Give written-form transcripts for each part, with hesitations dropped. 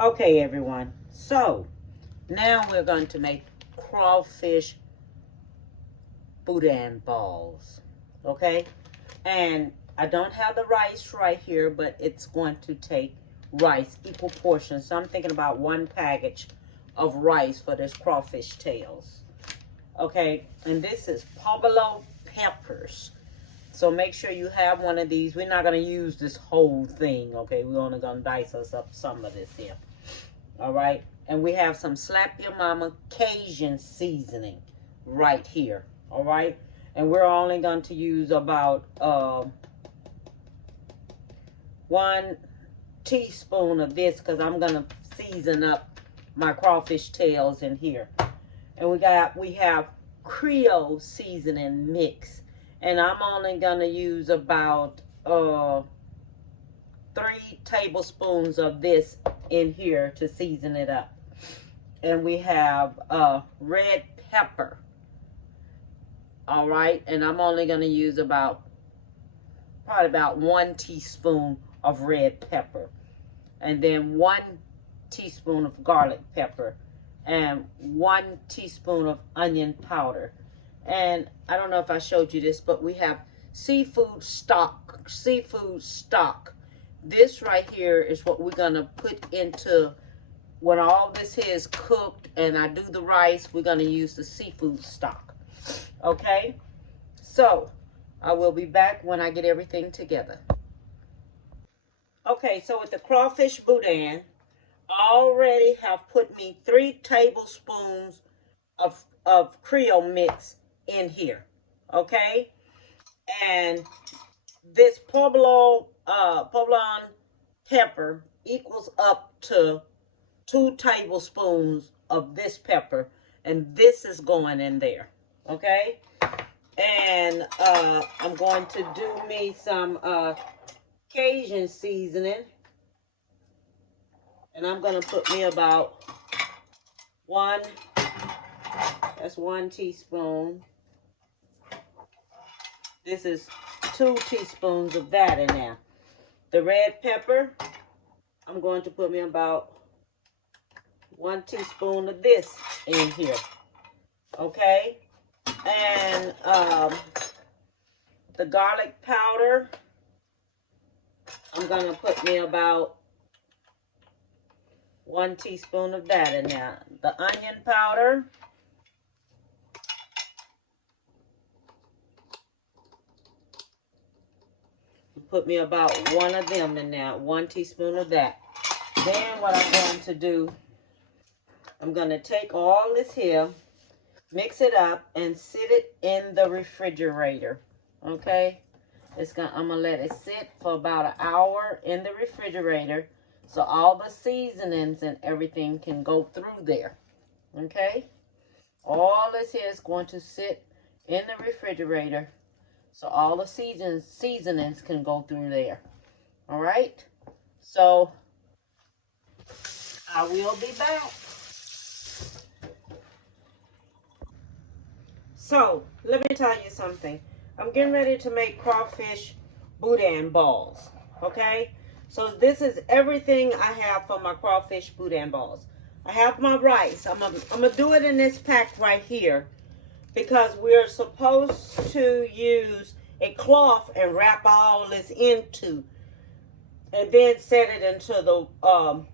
Okay, everyone. So now we're going to make crawfish Boudin balls. Okay? And I don't have the rice right here, but it's going to take rice, equal portions. So I'm thinking about one package of rice for this crawfish tails. Okay? And this is poblano peppers. So make sure you have one of these. We're not going to use this whole thing, okay? We're only going to dice us up some of this here. All right? And we have some Slap Your Mama Cajun seasoning right here. All right? And we're only going to use about 1 teaspoon of this because I'm going to season up my crawfish tails in here. And we have Creole seasoning mix. And I'm only going to use about 3 tablespoons of this in here to season it up. And we have red pepper. All right. And I'm only going to use probably about 1 teaspoon of red pepper. And then 1 teaspoon of garlic pepper. And 1 teaspoon of onion powder. And I don't know if I showed you this, but we have seafood stock. This right here is what we're going to put into, when all this here is cooked and I do the rice, we're going to use the seafood stock. Okay? So, I will be back when I get everything together. Okay, so with the crawfish boudin, I already have put me 3 tablespoons of Creole mix in here, okay? And this poblano pepper equals up to 2 tablespoons of this pepper, and this is going in there, okay? And I'm going to do me some Cajun seasoning, and I'm going to put me about 1 teaspoon. This is 2 teaspoons of that in there. The red pepper, I'm going to put me about 1 teaspoon of this in here. Okay? And the garlic powder, I'm going to put me about 1 teaspoon of that in there. The onion powder, put me about 1 of them in there, 1 teaspoon of that. Then what I'm going to do, I'm going to take all this here, mix it up, and sit it in the refrigerator. Okay? I'm going to let it sit for about an hour in the refrigerator so all the seasonings and everything can go through there. Okay? All this here is going to sit in the refrigerator so all the seasonings can go through there. All right? So, I will be back. So, let me tell you something. I'm getting ready to make crawfish boudin balls. Okay? So, this is everything I have for my crawfish boudin balls. I have my rice. I'm gonna do it in this pack right here, because we're supposed to use a cloth and wrap all this into, and then set it into the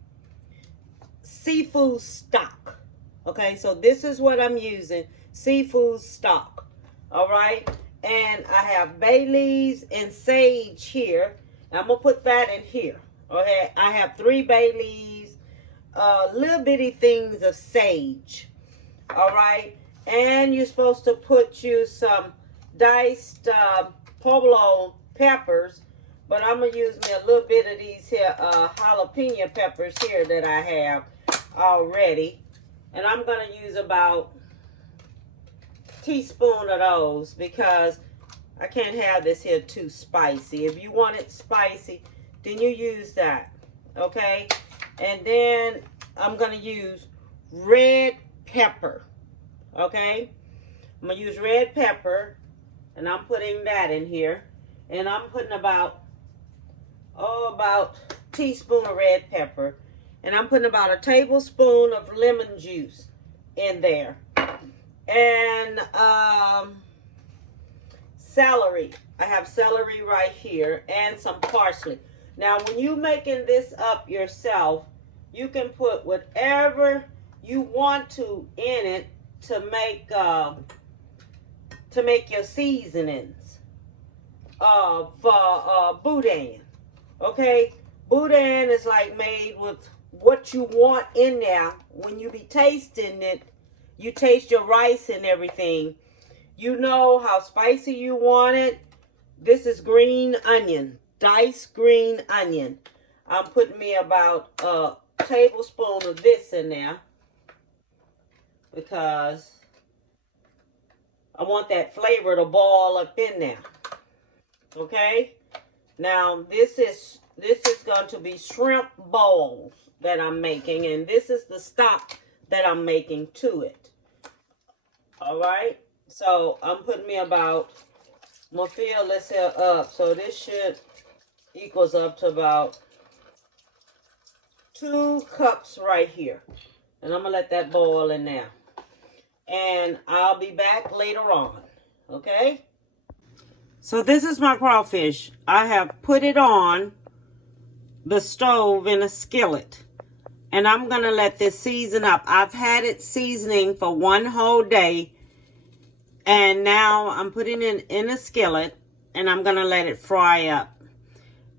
seafood stock. Okay, so this is what I'm using, seafood stock. All right, and I have bay leaves and sage here. I'm gonna put that in here. Okay, I have 3 bay leaves, little bitty things of sage. All right. And you're supposed to put you some diced poblano peppers. But I'm going to use me a little bit of these here jalapeno peppers here that I have already. And I'm going to use about a teaspoon of those because I can't have this here too spicy. If you want it spicy, then you use that. Okay? And then I'm going to use red pepper. Okay, I'm going to use red pepper, and I'm putting that in here. And I'm putting about a teaspoon of red pepper. And I'm putting about a tablespoon of lemon juice in there. And celery. I have celery right here and some parsley. Now, when you're making this up yourself, you can put whatever you want to in it to make your seasonings for Boudin. Okay, Boudin is like made with what you want in there. When you be tasting it, you taste your rice and everything. You know how spicy you want it. This is green onion, diced green onion. I'm putting me about a tablespoon of this in there because I want that flavor to ball up in there. Okay? Now this is going to be shrimp bowls that I'm making, and this is the stock that I'm making to it. All right? So I'm putting me about, I'm going to fill this here up. So this should equals up to about 2 cups right here. And I'm going to let that boil in there. And I'll be back later on. Okay? So this is my crawfish. I have put it on the stove in a skillet. And I'm going to let this season up. I've had it seasoning for 1 whole day. And now I'm putting it in a skillet. And I'm going to let it fry up.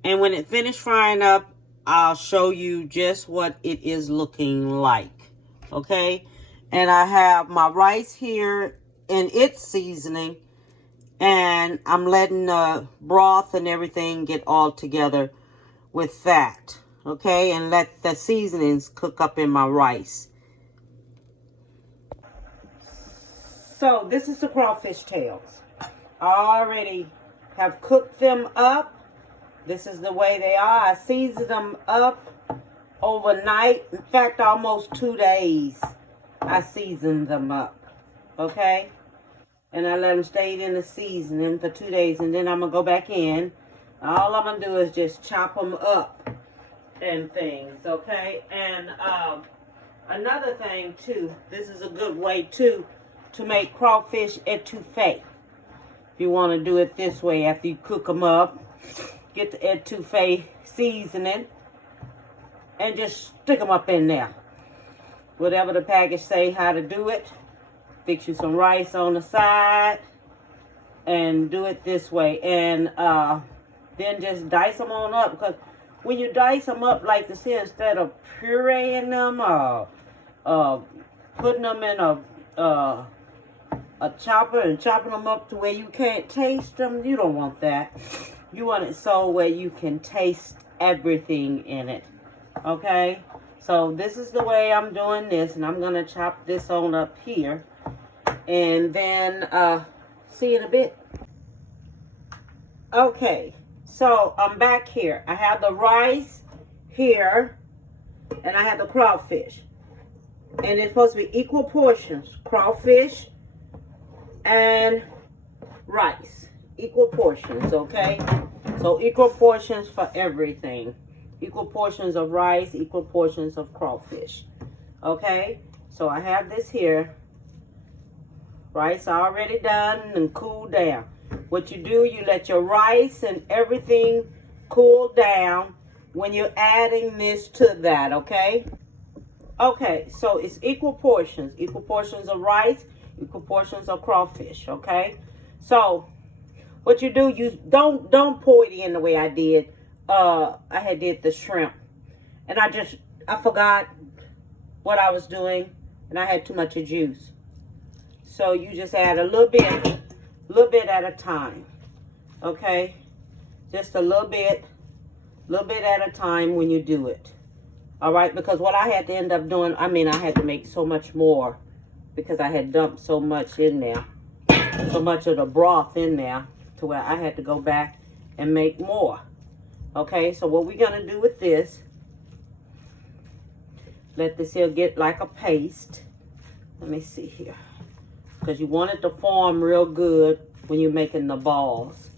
And when it finishes frying up, I'll show you just what it is looking like. Okay? And I have my rice here in its seasoning. And I'm letting the broth and everything get all together with that. Okay? And let the seasonings cook up in my rice. So, this is the crawfish tails. I already have cooked them up. This is the way they are. I seasoned them up overnight. In fact, almost 2 days. I seasoned them up. Okay? And I let them stay in the seasoning for 2 days. And then I'm going to go back in. All I'm going to do is just chop them up and things. Okay? And another thing, too. This is a good way, too, to make crawfish etouffee. If you want to do it this way after you cook them up. Get the etouffee seasoning. And just stick them up in there. Whatever the package say how to do it. Fix you some rice on the side. And do it this way. And then just dice them on up. Because when you dice them up like this here, instead of pureeing them or putting them in a chopper and chopping them up to where you can't taste them, you don't want that. You want it so where you can taste everything in it. Okay? So this is the way I'm doing this. And I'm going to chop this on up here. And then see you in a bit. Okay. So I'm back here. I have the rice here. And I have the crawfish. And it's supposed to be equal portions. Crawfish and rice. Equal portions, okay? So equal portions for everything. Equal portions of rice, equal portions of crawfish. Okay? So I have this here. Rice already done and cooled down. What you do, you let your rice and everything cool down when you're adding this to that, okay? Okay, so it's equal portions. Equal portions of rice, equal portions of crawfish, okay? So what you do, you don't pour it in the way I did. I had did the shrimp. And I forgot what I was doing. And I had too much of juice. So you just add a little bit at a time. Okay? Just a little bit at a time when you do it. All right? Because what I had to end up doing, I had to make so much more. Because I had dumped so much in there. So much of the broth in there. To where I had to go back and make more. Okay, so what we're going to do with this, let this here get like a paste. Let me see here. Because you want it to form real good when you're making the balls.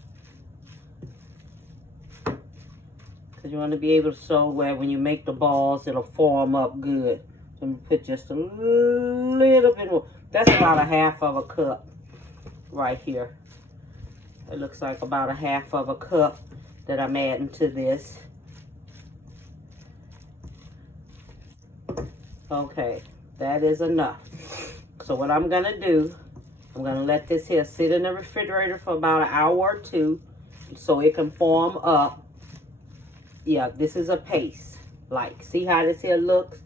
Because Because you want to be able to sew where when you make the balls, it'll form up good. So I'm going to put just a little bit more. That's about a half of a cup right here. It looks like about a half of a cup that I'm adding to this. Okay, that is enough. So what I'm going to do, I'm going to let this here sit in the refrigerator for about an hour or two so it can form up. Yeah, this is a paste. Like, see how this here looks?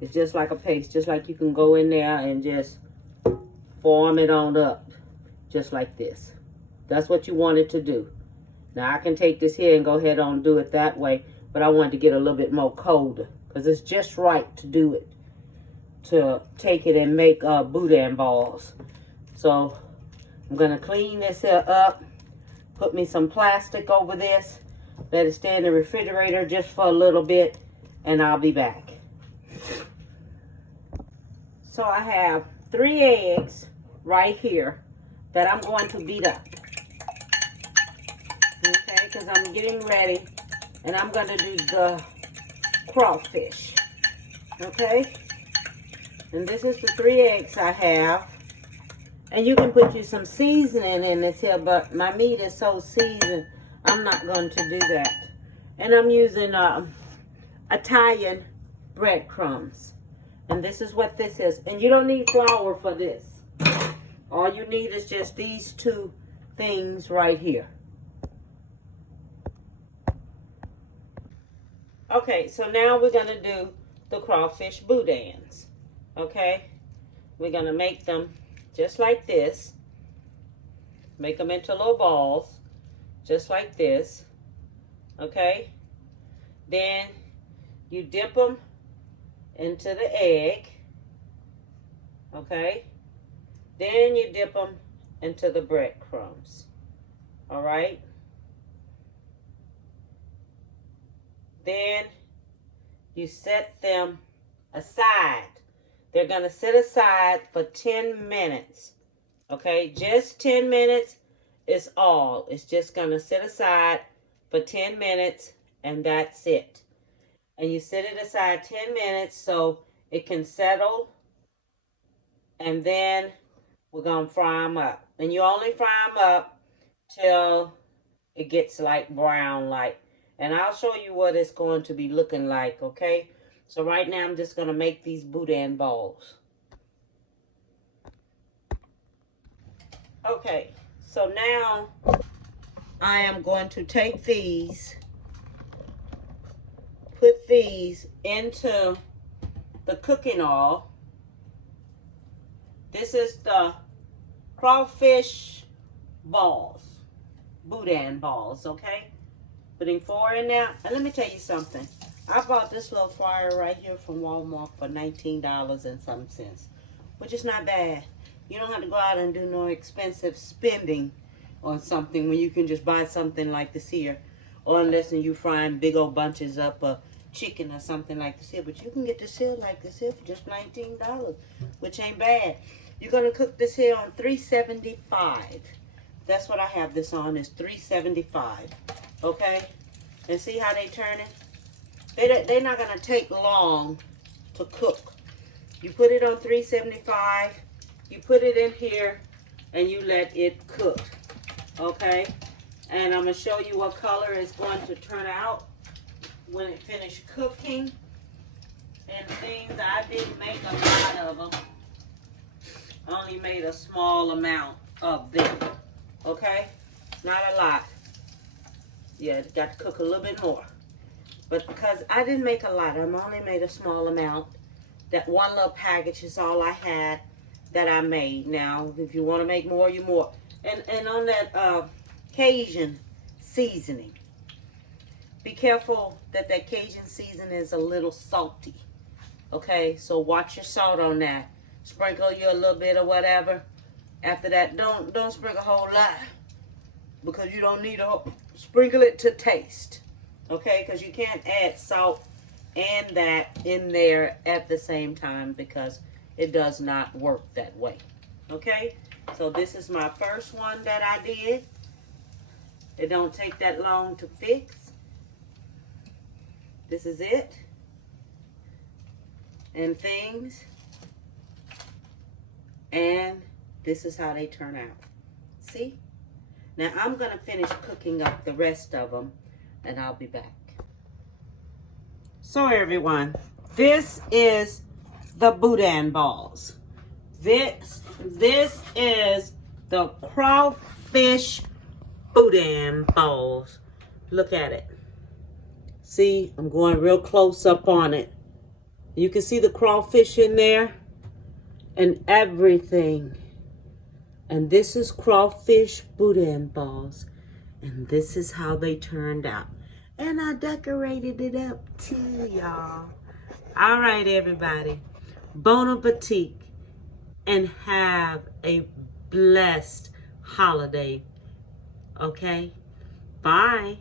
It's just like a paste, just like you can go in there and just form it on up, just like this. That's what you want it to do. Now, I can take this here and go ahead on and do it that way, but I wanted to get a little bit more colder because it's just right to do it, to take it and make Boudin balls. So, I'm going to clean this here up, put me some plastic over this, let it stay in the refrigerator just for a little bit, and I'll be back. So I have 3 eggs right here that I'm going to beat up. Okay, because I'm getting ready, and I'm going to do the crawfish. Okay, and this is the 3 eggs I have. And you can put you some seasoning in this here, but my meat is so seasoned, I'm not going to do that. And I'm using Italian breadcrumbs. And this is what this is. And you don't need flour for this. All you need is just these 2 things right here. Okay, so now we're going to do the crawfish boudins. Okay? We're going to make them just like this. Make them into little balls. Just like this. Okay? Then you dip them into the egg. Okay? Then you dip them into the breadcrumbs. Alright? Then you set them aside. They're going to sit aside for 10 minutes. Okay? Just 10 minutes is all. It's just going to sit aside for 10 minutes and that's it. And you set it aside 10 minutes so it can settle. And then we're going to fry them up. And you only fry them up till it gets like brown like. And I'll show you what it's going to be looking like, okay? So right now I'm just going to make these Boudin balls. Okay, so now I am going to take these, put these into the cooking oil. This is the crawfish balls, Boudin balls, okay? Putting 4 in there. And let me tell you something. I bought this little fryer right here from Walmart for $19 and some cents, which is not bad. You don't have to go out and do no expensive spending on something when you can just buy something like this here. Or unless you frying big old bunches up of chicken or something like this here. But you can get this here like this here for just $19, which ain't bad. You're going to cook this here on 375. That's what I have this on, is 375. Okay? And see how they turn it? They're not going to take long to cook. You put it on 375. You put it in here and you let it cook. Okay? And I'm going to show you what color it's going to turn out when it finishes cooking. And things, I didn't make a lot of them. I only made a small amount of them. Okay? Not a lot. Yeah, it's got to cook a little bit more. But because I didn't make a lot, I only made a small amount. That one little package is all I had that I made. Now, if you want to make more, you more. And on that Cajun seasoning, be careful that Cajun seasoning is a little salty. Okay, so watch your salt on that. Sprinkle you a little bit or whatever. After that, don't sprinkle a whole lot because you don't need to sprinkle it to taste. Okay, because you can't add salt and that in there at the same time because it does not work that way. Okay, so this is my first one that I did. It don't take that long to fix. This is it. And things. And this is how they turn out. See? Now I'm going to finish cooking up the rest of them, and I'll be back. So everyone, this is the Boudin balls. This is the Crawfish Boudin balls. Look at it. See, I'm going real close up on it. You can see the crawfish in there and everything. And this is Crawfish Boudin balls. And this is how they turned out. And I decorated it up too, y'all. All right, everybody. Bon appetit. And have a blessed holiday. Okay? Bye.